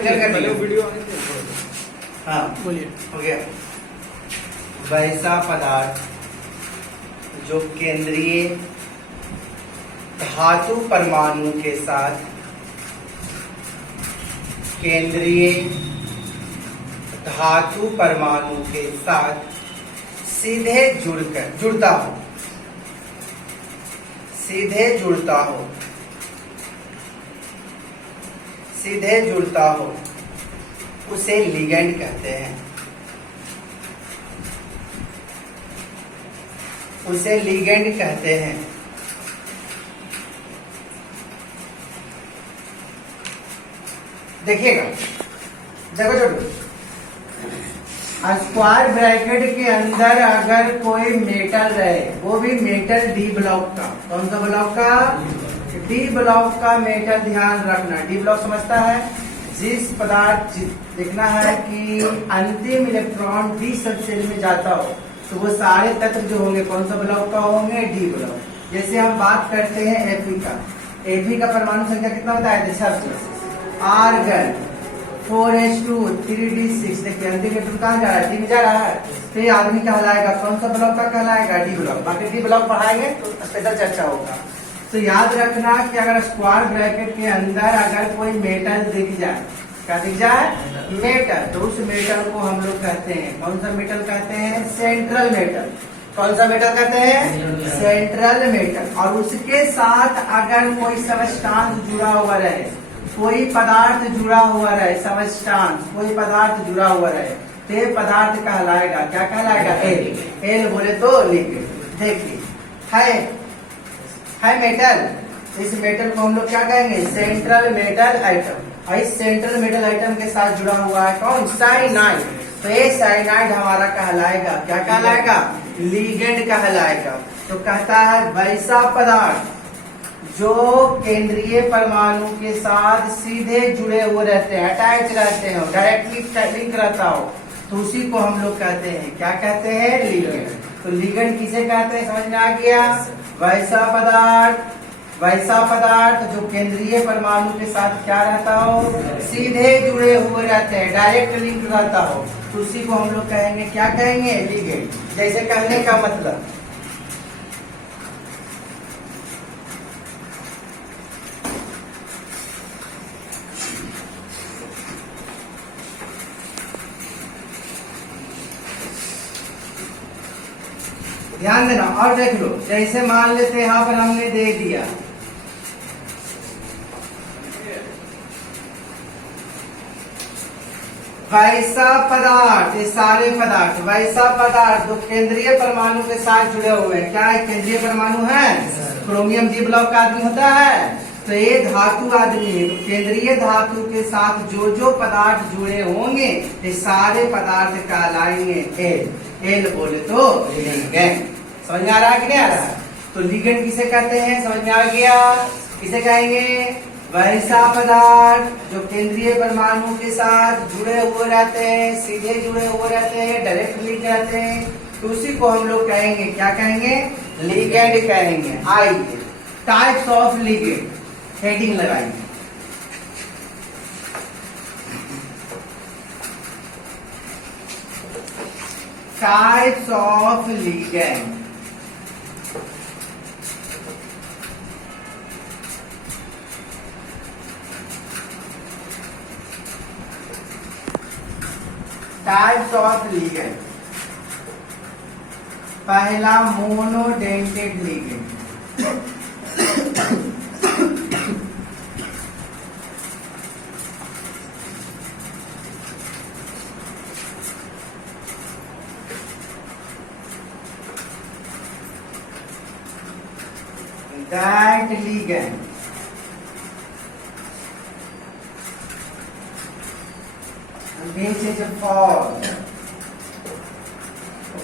Video हाँ बोलिए। हो गया। वैसा पदार्थ जो केंद्रीय धातु परमाणु के साथ केंद्रीय धातु परमाणु के साथ सीधे जुड़ता हो, सीधे जुड़ता हो, सीधे जुड़ता हो, उसे लिगेंड कहते हैं। उसे लिगेंड कहते हैं। देखिएगा, देखो छोटू, स्क्वायर ब्रैकेट के अंदर अगर कोई मेटल रहे, वो भी मेटल डी ब्लॉक का, कौन सा ब्लॉक का? डी ब्लॉक का मेटल। ध्यान रखना, डी ब्लॉक समझता है जिस पदार्थ देखना है कि अंतिम इलेक्ट्रॉन डी सब सेल में जाता हो, तो वो सारे तत्व जो होंगे कौन सा ब्लॉक का होंगे? D block. जैसे हम बात करते हैं Fe का, Fe का परमाणु संख्या कितना होता है? 26। Argon 4s2 3d6। देखिए अंतिम इलेक्ट्रॉन कहाँ जा रहा है? डी में जा रहा है, तो ये आदमी कहलाएगा कौन सा ब्लॉक का कहलाएगा? D block. बाकी डी ब्लॉक पढ़ाएंगे तो स्पेशल चर्चा होगा। तो याद रखना कि अगर स्क्वायर ब्रैकेट के अंदर अगर कोई मेटल दिख जाए, क्या दिख जाए? मेटल, तो उस मेटल को हम लोग कहते हैं, कौन सा मेटल कहते हैं? Central metal. कौन सा मेटल कहते हैं? Central metal. और उसके साथ अगर कोई सबस्टांस जुड़ा हुआ रहे, कोई पदार्थ जुड़ा हुआ रहे, सबस्टांस कोई पदार्थ जुड़ा हुआ रहे, तो ये पदार्थ कहलाएगा, क्या कहलाएगा? एल। एल बोले तो लिक्विड। देखिए है मेटल, इस मेटल को हम लोग क्या कहेंगे? Central metal atom. और इस सेंट्रल मेटल आइटम के साथ जुड़ा हुआ है कौन? साइनाइड। तो ये साइनाइड हमारा कहलाएगा, क्या कहलाएगा? लिगेंड कहलाएगा। तो कहता है वैसा पदार्थ जो केंद्रीय परमाणु के साथ सीधे जुड़े हुए रहते हैं, अटैच रहते हो, डायरेक्टली लिंक रहता हो, तो उसी को हम लोग कहते हैं, क्या कहते हैं? लिगेंड। तो लिगेंड किसे कहते हैं? समझ में आ गया? वैसा पदार्थ जो केंद्रीय परमाणु के साथ क्या रहता हो? सीधे जुड़े हुए रहते हैं, डायरेक्ट लिंक रहता हो, तो उसी को हम लोग कहेंगे, क्या कहेंगे? लिगेंड। जैसे कहने का मतलब ध्यान देना और देख लो। जैसे मान लेते यहाँ पर हमने दे दिया वैसा पदार्थ, ये सारे पदार्थ, वैसा पदार्थ जो केंद्रीय परमाणु के साथ जुड़े हुए हैं, क्या है? केंद्रीय परमाणु है, क्रोमियम डी ब्लॉक का आदमी होता है, तो ये धातु आदमी है। तो केंद्रीय धातु के साथ जो जो पदार्थ जुड़े होंगे, ये सारे पदार्थ कहलाएंगे एल। एल बोले तो लिगेंड। समझ में आ रहा है कि नहीं आ रहा है? तो लिगेंड किसे कहते हैं? समझ में आ गया? किसे कहेंगे? वैसा पदार्थ जो केंद्रीय परमाणु के साथ जुड़े हुए रहते हैं, सीधे जुड़े हुए रहते हैं, डायरेक्ट लिंक रहते हैं, तो उसी को हम लोग कहेंगे, क्या कहेंगे? लिगेंड कहेंगे। आइए टाइप्स ऑफ लिगेंड, हेडिंग लगाएंगे। Types of ligand. Types of ligand. पहला monodentate ligand. That ligand which is formed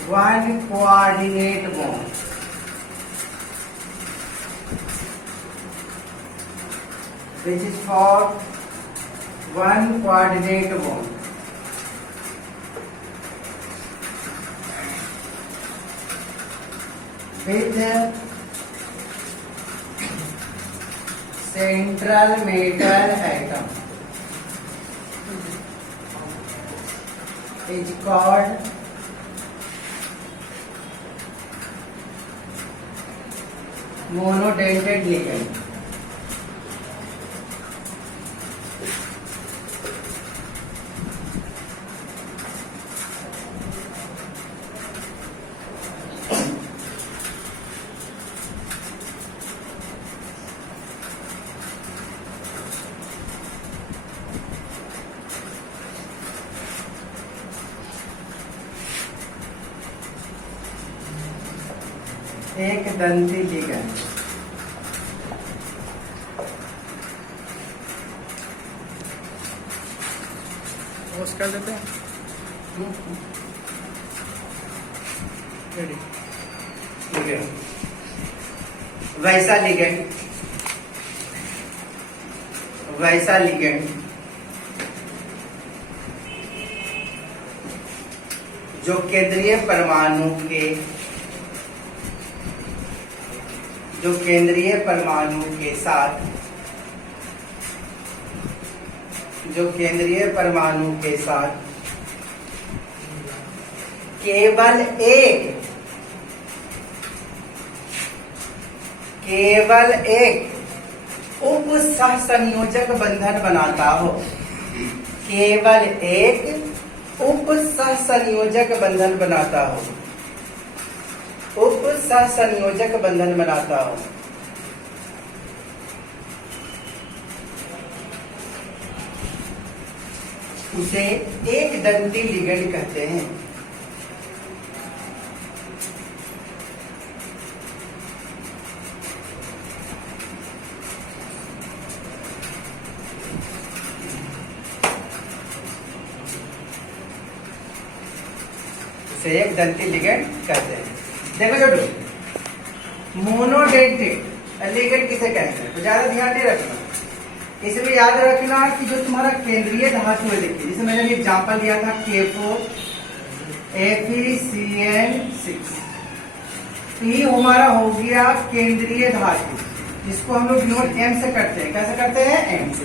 one coordinate bond, which is formed one coordinate bond with central metal atom, is called monodentate ligand. एक दंती ligand. कर देते हैं। Ready. वैसा ligand जो केंद्रीय परमाणु के साथ केवल एक उप सहसंयोजक बंधन बनाता हो। केवल एक उप सहसंयोजक बंधन बनाता हो। उसे एक दंती लिगैंड कहते हैं। उसे एक दंती लिगैंड कहते हैं। देखो छोटू, मोनोडेंटेट लिगैंड किसे कहते हैं तो ज्यादा ध्यान नहीं रखना। इसमें याद रखना कि जो तुम्हारा केंद्रीय धातु है, देखिए जिसे मैंने एग्जांपल दिया था K4 FeCN6, ये हमारा हो गया केंद्रीय धातु, जिसको हम लोग नोट M से करते हैं। कैसे करते हैं? M से।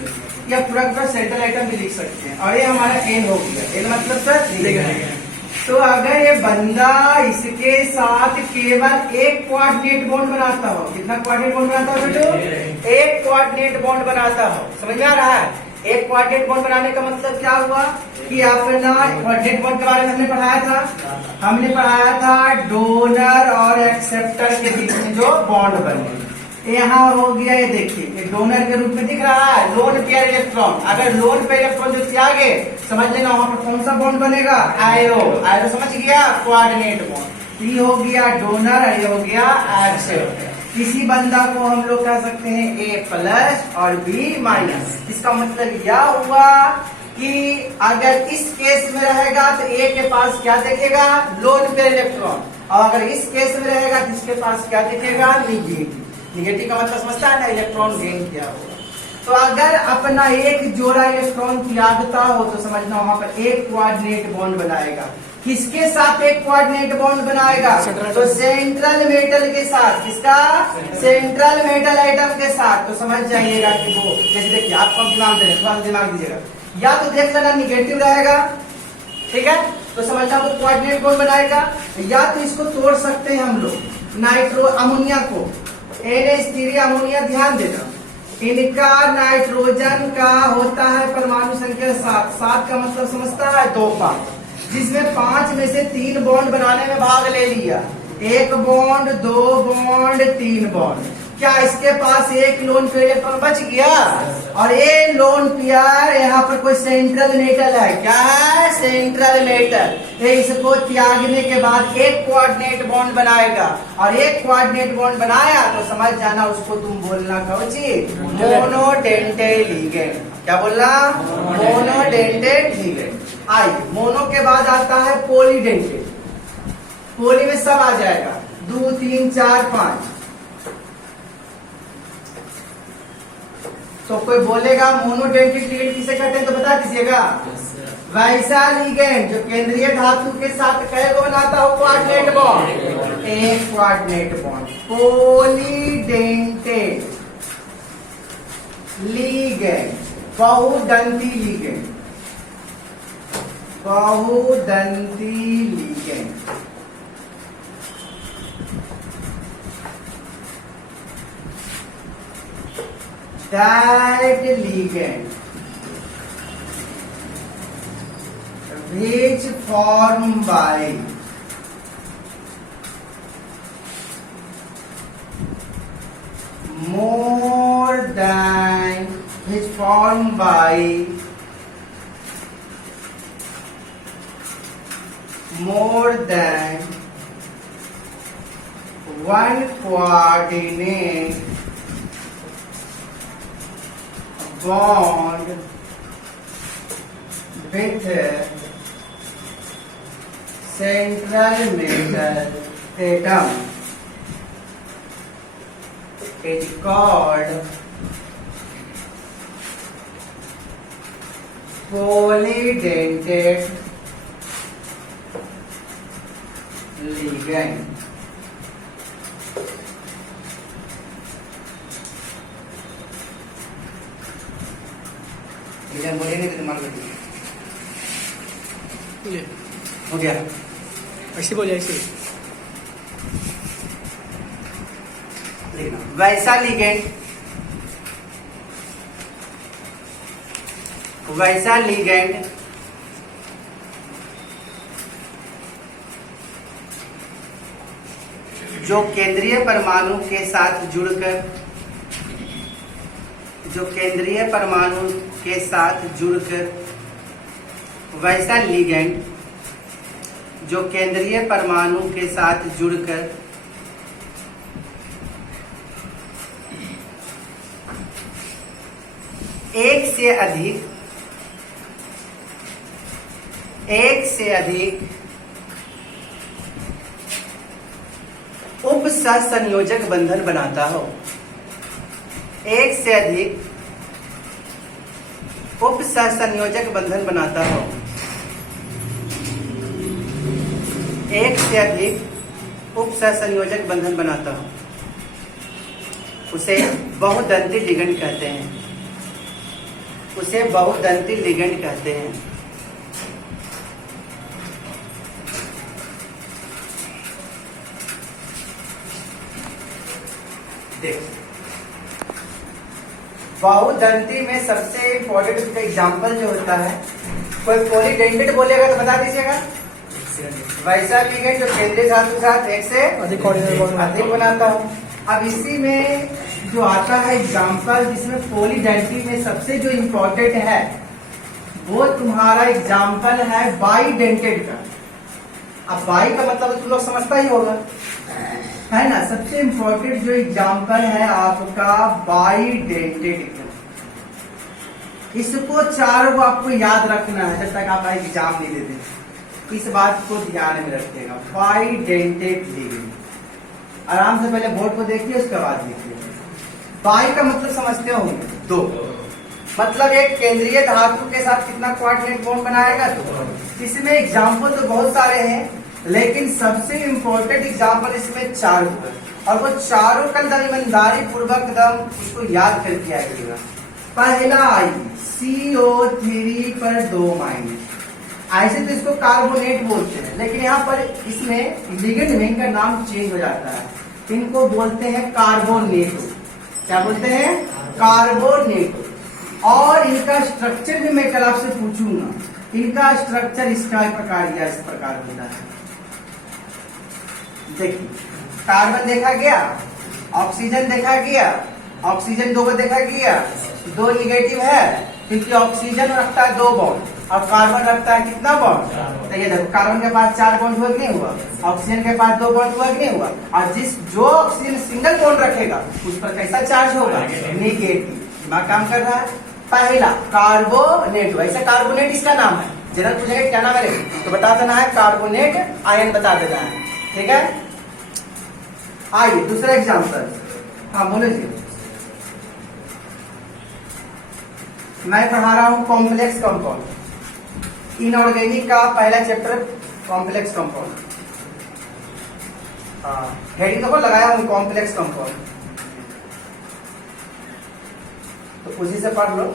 या पूरा सेंट्रल आइटम भी लिख सकते हैं। और ये हमारा N हो गया। N मतलब सर लिगैंड। तो अगर ये बंदा इसके साथ केवल एक कोऑर्डिनेट बॉन्ड बनाता हो, कितना कोऑर्डिनेट बॉन्ड बनाता हो बेटो? एक कोऑर्डिनेट बॉन्ड बनाता हो। समझ में आ रहा है? एक कोऑर्डिनेट बॉन्ड बनाने का मतलब क्या हुआ कि अपना कोऑर्डिनेट बॉन्ड के बारे में हमने पढ़ाया था डोनर और एक्सेप्टर के बीच में जो बॉन्ड बने। यहाँ हो गया, ये देखिए डोनर के रूप में दिख रहा है लोन पेयर इलेक्ट्रॉन। अगर लोन पेयर इलेक्ट्रॉन जो त्यागे, समझ लेना वहां पर कौन सा बॉन्ड बनेगा? आयो समझ गया? Coordinate bond. ये हो गया डोनर, ये हो गया एक्सेप्टर। इसी बंदा को हम लोग कह सकते हैं A+ और B-। इसका मतलब यह हुआ कि अगर इस केस में रहेगा तो A के पास क्या दिखेगा? Lone pair electron. और अगर इस केस में रहेगा तो इसके पास क्या दिखेगा? निगेटिव का मतलब समझता है ना, इलेक्ट्रॉन गेन किया होगा। तो अगर अपना एक जोड़ा इलेक्ट्रॉन त्यागता हो तो समझना वहां पर एक कोऑर्डिनेट बॉन्ड बनाएगा। किसके साथ एक कोऑर्डिनेट बॉन्ड बनाएगा? तो सेंट्रल मेटल के साथ। किसका? सेंट्रल मेटल आइटम के साथ। तो समझ जाइएगा कि वो, जैसे देखिए आपको दिमाग दीजिएगा, या तो देख लेना निगेटिव रहेगा, ठीक है, तो समझना वो कोऑर्डिनेट बॉन्ड बनाएगा। या तो इसको तोड़ सकते हैं हम लोग, नाइट्रो अमोनिया को, NH3 अमोनिया, ध्यान देना, इनका नाइट्रोजन का होता है परमाणु संख्या 7 का मतलब समझता है 2 5, जिसमें 5 में से 3 बॉन्ड बनाने में भाग ले लिया। 1 बॉन्ड, 2 बॉन्ड, 3 बॉन्ड। क्या इसके पास एक लोन पेयर इलेक्ट्रॉन बच गया? और ये लोन पेयर यहाँ पर कोई सेंट्रल मेटल है। क्या है? Central metal. इसको त्यागने के बाद एक कोऑर्डिनेट बॉन्ड बनाएगा। और एक कोऑर्डिनेट बॉन्ड बनाया तो समझ जाना उसको तुम बोलना कौची? Monodentate ligand. क्या बोलना? Monodentate ligand. आइए, मोनो के बाद आता है पॉलीडेंटेट। पोली में सब आ जाएगा, 2 3 4 5। तो कोई बोलेगा मोनोडेंटेट लिगैंड किसे कहते हैं तो बता दीजिएगा। वैसा लिगैंड जो केंद्रीय धातु के साथ कई को बनाता हो कोऑर्डिनेट बॉन्ड? एक कोऑर्डिनेट बॉन्ड। पॉलीडेंटेट लिगैंड, बहुदंती लिगैंड। बहुदंती ligand. That ligand which formed by more than which formed by more than one coordinate bond with central metal atom is called polydentate ligand। बोलिए नहीं तो दिमाग में ले हो गया। ऐसे बोले ऐसे लिखना वैसा लिगेंड जो केंद्रीय परमाणु के साथ जुड़कर वैसा लिगेंड जो केंद्रीय परमाणु के साथ जुड़कर एक से अधिक उप सहसंयोजक बंधन बनाता हो। एक से अधिक उप सहसंयोजक बंधन बनाता हो। एक से अधिक उप सहसंयोजक बंधन बनाता हो उसे बहुदंती लिगेंड कहते हैं। देखो बहुदंती में सबसे इंपॉर्टेंट उसका एग्जाम्पल जो होता है, कोई पॉलीडेंटेट बोलेगा तो बता दीजिएगा। वैसा लिगेंड जो केंद्रीय धातु के साथ एक से अधिक कोऑर्डिनेट बनाता हो। अब इसी में जो आता है एग्जाम्पल जिसमें पॉलीडेंटी में सबसे जो इम्पोर्टेंट है वो तुम्हारा एग्जाम्पल है बाईडेंटेड का। अब बाई का मतलब तुम लोग समझता ही होगा, है ना। सबसे इम्पोर्टेंट जो एग्जाम्पल है आपका बाईडेंटेड। इसको चारों को आपको याद रखना है जब तक आप एग्जाम नहीं देते। इस बात को ध्यान में रखिएगा। बाईडेंटेड लिगेंड आराम से पहले बोर्ड को देखिए, उसके बाद देखिए। बाई का मतलब समझते होंगे, दो। मतलब एक केंद्रीय धातु के साथ कितना कोऑर्डिनेट बॉन्ड बनाएगा, तो इसमें एग्जाम्पल तो बहुत सारे हैं लेकिन सबसे इम्पोर्टेंट एग्जाम्पल इसमें चार होगा और वो चारों का ईमानदारी पूर्वक एकदम उसको याद करके आइएगा। पहला आई CO3 पर 2 माइनस। ऐसे तो इसको कार्बोनेट बोलते हैं लेकिन यहाँ पर इसमें लिगेंड में इनका नाम चेंज हो जाता है। इनको बोलते हैं कार्बोनेटो। क्या बोलते हैं? कार्बोनेटो। और इनका स्ट्रक्चर भी मैं कल आपसे पूछूंगा। इनका स्ट्रक्चर इसका प्रकार या इस प्रकार होता है। देखिए कार्बन देखा गया, ऑक्सीजन देखा गया, ऑक्सीजन 2 को देखा गया, 2 निगेटिव है क्योंकि ऑक्सीजन रखता है 2 बॉन्ड और कार्बन रखता है कितना बॉन्ड। तो ये देखो कार्बन के पास 4 बॉन्ड हुआ कि नहीं हुआ, ऑक्सीजन के पास 2 बॉन्ड हुआ कि नहीं हुआ। और जो ऑक्सीजन सिंगल बॉन्ड रखेगा उस पर कैसा चार्ज होगा, नेगेटिव। दिमाग काम कर रहा है। पहला कार्बोनेट, वैसे कार्बोनेट इसका नाम है। जनरल पूछेगा क्या नाम है तो बता देना है कार्बोनेट आयन बता देना है, ठीक है। आइए दूसरा एग्जांपल। हाँ बोलो जी। मैं पढ़ा रहा हूं कॉम्प्लेक्स कंपाउंड। इनऑर्गेनिक का पहला चैप्टर कॉम्प्लेक्स कंपाउंड। हेडिंग देखो लगाया हूं कॉम्प्लेक्स कंपाउंड, तो उसी से पढ़ लो।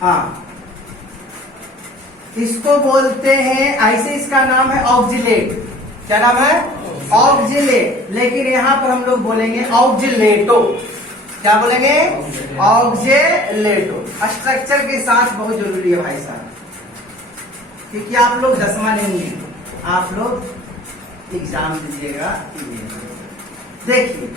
हाँ, इसको बोलते हैं, ऐसे इसका नाम है ऑक्जिलेट। क्या नाम है? ऑक्जिलेट। लेकिन यहां पर हम लोग बोलेंगे ऑक्जिलेटो। क्या बोलेंगे? ऑक्जिलेटो। स्ट्रक्चर के साथ बहुत जरूरी है भाई साहब, क्योंकि आप लोग 10वां नहीं है, आप लोग एग्जाम दीजिएगा। देखिए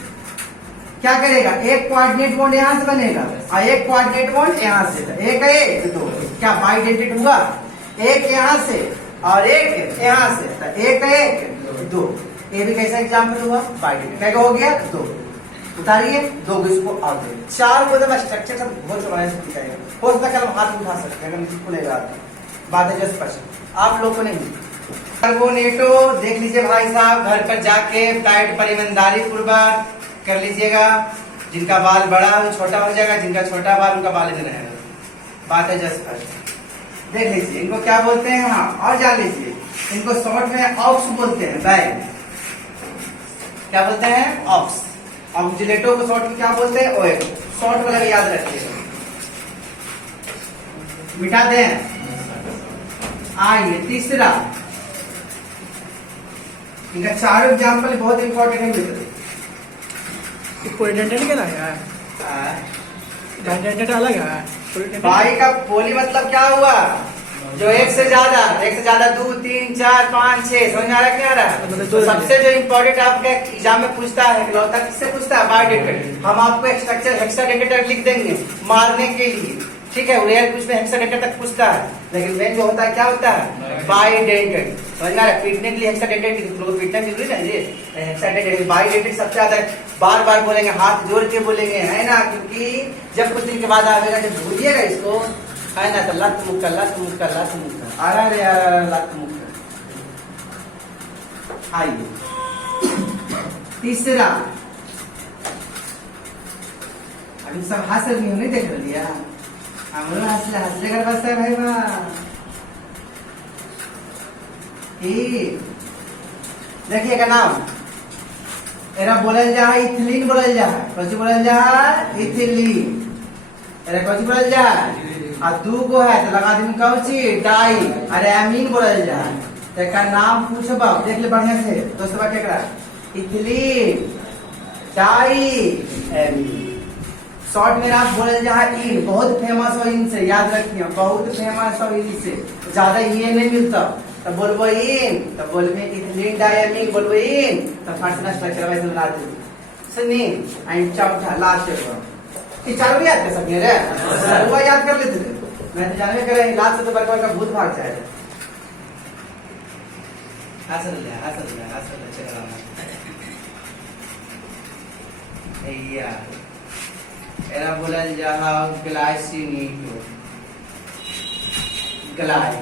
क्या करेगा, एक कोऑर्डिनेट बॉन्ड यहां से बनेगा और एक कोऑर्डिनेट बॉन्ड यहां से। एक दो, क्या बाइडेंटेड हुआ? एक यहां से और एक यहां से, एक दो। ये भी कैसा एग्जाम्पल हुआ? बाइडेंटेड। क्या हो गया? दो। उतारिए दो इसको आगे, चार को जब स्ट्रक्चर सब बहुत समय से दिखाएगा, हो सकता है हाथ उठा सकते हैं अगर खुलेगा बात है जस्ट स्पष्ट, आप लोग को नहीं। कार्बोनेटो देख लीजिए भाई साहब, घर पर जाके टाइट पर ईमानदारी पूर्वक कर लीजिएगा। जिनका बाल बड़ा हो छोटा हो जाएगा, जिनका छोटा बाल उनका बाल इतना रहेगा। बात है जस्ट स्पष्ट। देख लीजिए इनको क्या बोलते हैं, हाँ और जान लीजिए इनको शॉर्ट में ऑक्स बोलते हैं। बैग क्या बोलते हैं? ऑक्स। ऑक्जिलेटो को शॉर्ट में क्या बोलते हैं? ओए। शॉर्ट वाला याद रखिएगा, मिटा दें। आइए तीसरा, इनका चारों एग्जाम्पल बहुत इंपॉर्टेंट है मित्र। कोइडेंटेड क्या है? डाइडेंटेड अलग है। बाई का पोली मतलब क्या हुआ? जो एक से ज्यादा 2 3 4 5 6, समझ में आ रहा है? क्या आ रहा है? तो सबसे जो इम्पोर्टेंट आपके एग्जाम में पूछता है इकलौता किससे पूछता है? बाइडेंटेड। हम आपको एक स्ट्रक्चर हेक्साडेंटेड लिख देंगे मारने के लिए, ठीक है? रेयर कुछ में हेक्साडेंटेड तक पूछता है, लेकिन मेन जो होता है क्या होता है? बाइडेंटेड। समझ में आ रहा है? पीटने के लिए हेक्साडेंटेड, पीटने जरूरी ना जी। हेक्साडेंटेड बाइडेंटेड सबसे ज्यादा बार बार बोलेंगे, हाथ जोड़ के बोलेंगे, है ना? क्योंकि जब कुछ दिन के बाद आएगा, जब भूलिएगा इसको, है ना, तो लत मुक्का आ रहा है यार, लत मुक्का। आइए तीसरा, अभी सब हंस रही हो, नहीं देख लिया? हम लोग हंसले कर बसता है भाई वाह। देखिएगा नाम एरा बोलल जा है, इथिलीन बोलल जा है। कौन बोलल जा है? इथिलीन। अरे कौन बोलल जा है? आ दू गो है तो लगा दी कौची? डाई। अरे अमीन बोलल जा है। तेका नाम पूछबा, देख ले बढ़िया से दोस्तबा केकरा? इथिलीन, डाई, अमीन। शॉर्ट में आप बोलल जा है इन, बहुत फेमस हो इनसे, याद रखिए बहुत फेमस हो इनसे, ज्यादा ये नहीं मिलता। तब बोलबो इन, तब बोलबे इथिलीन डायमीन, बोलबो इन, तब फर्स्ट स्ट्रक्चर वैसे बना दे सुनी। एंड चौथा लास्ट ये चारों भी याद कर सकते हैं रे, वो याद कर लेते थे। मैं तो जानवे कर रही लास्ट से तो बड़का का भूत भाग जाएगा। चल रहा भैया एरा बोलल जा ग्लाइसिनिटो, ग्लाई।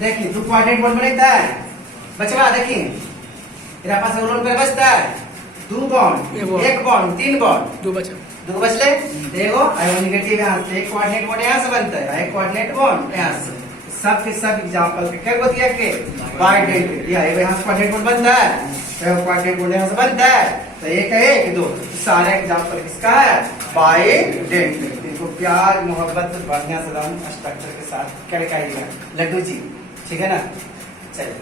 देखिए 2 क्वाड्रेंट बॉन्ड बनता है बचवा। देखिए मेरा पास रोल पे बचता है 2 बॉन्ड, 1 बॉन्ड, 3 बॉन्ड, 2 बचले। देखो आयो नेगेटिव यहाँ से, एक कोऑर्डिनेट बॉन्ड यहाँ से बनता है, एक कोऑर्डिनेट बॉन्ड यहाँ से। सब के सब एग्जांपल के क्या दिया के बाइडेंटेड, यहाँ से कोऑर्डिनेट बॉन्ड बनता है, कोऑर्डिनेट बॉन्ड यहाँ से बनता है, तो एक है 1 2, सारे एग्जांपल किसका है? बाइडेंटेड। इनको प्यार मोहब्बत से बढ़िया से स्ट्रक्चर के साथ क्या लिखाइएगा? लड्डू जी, ठीक है ना? चलिए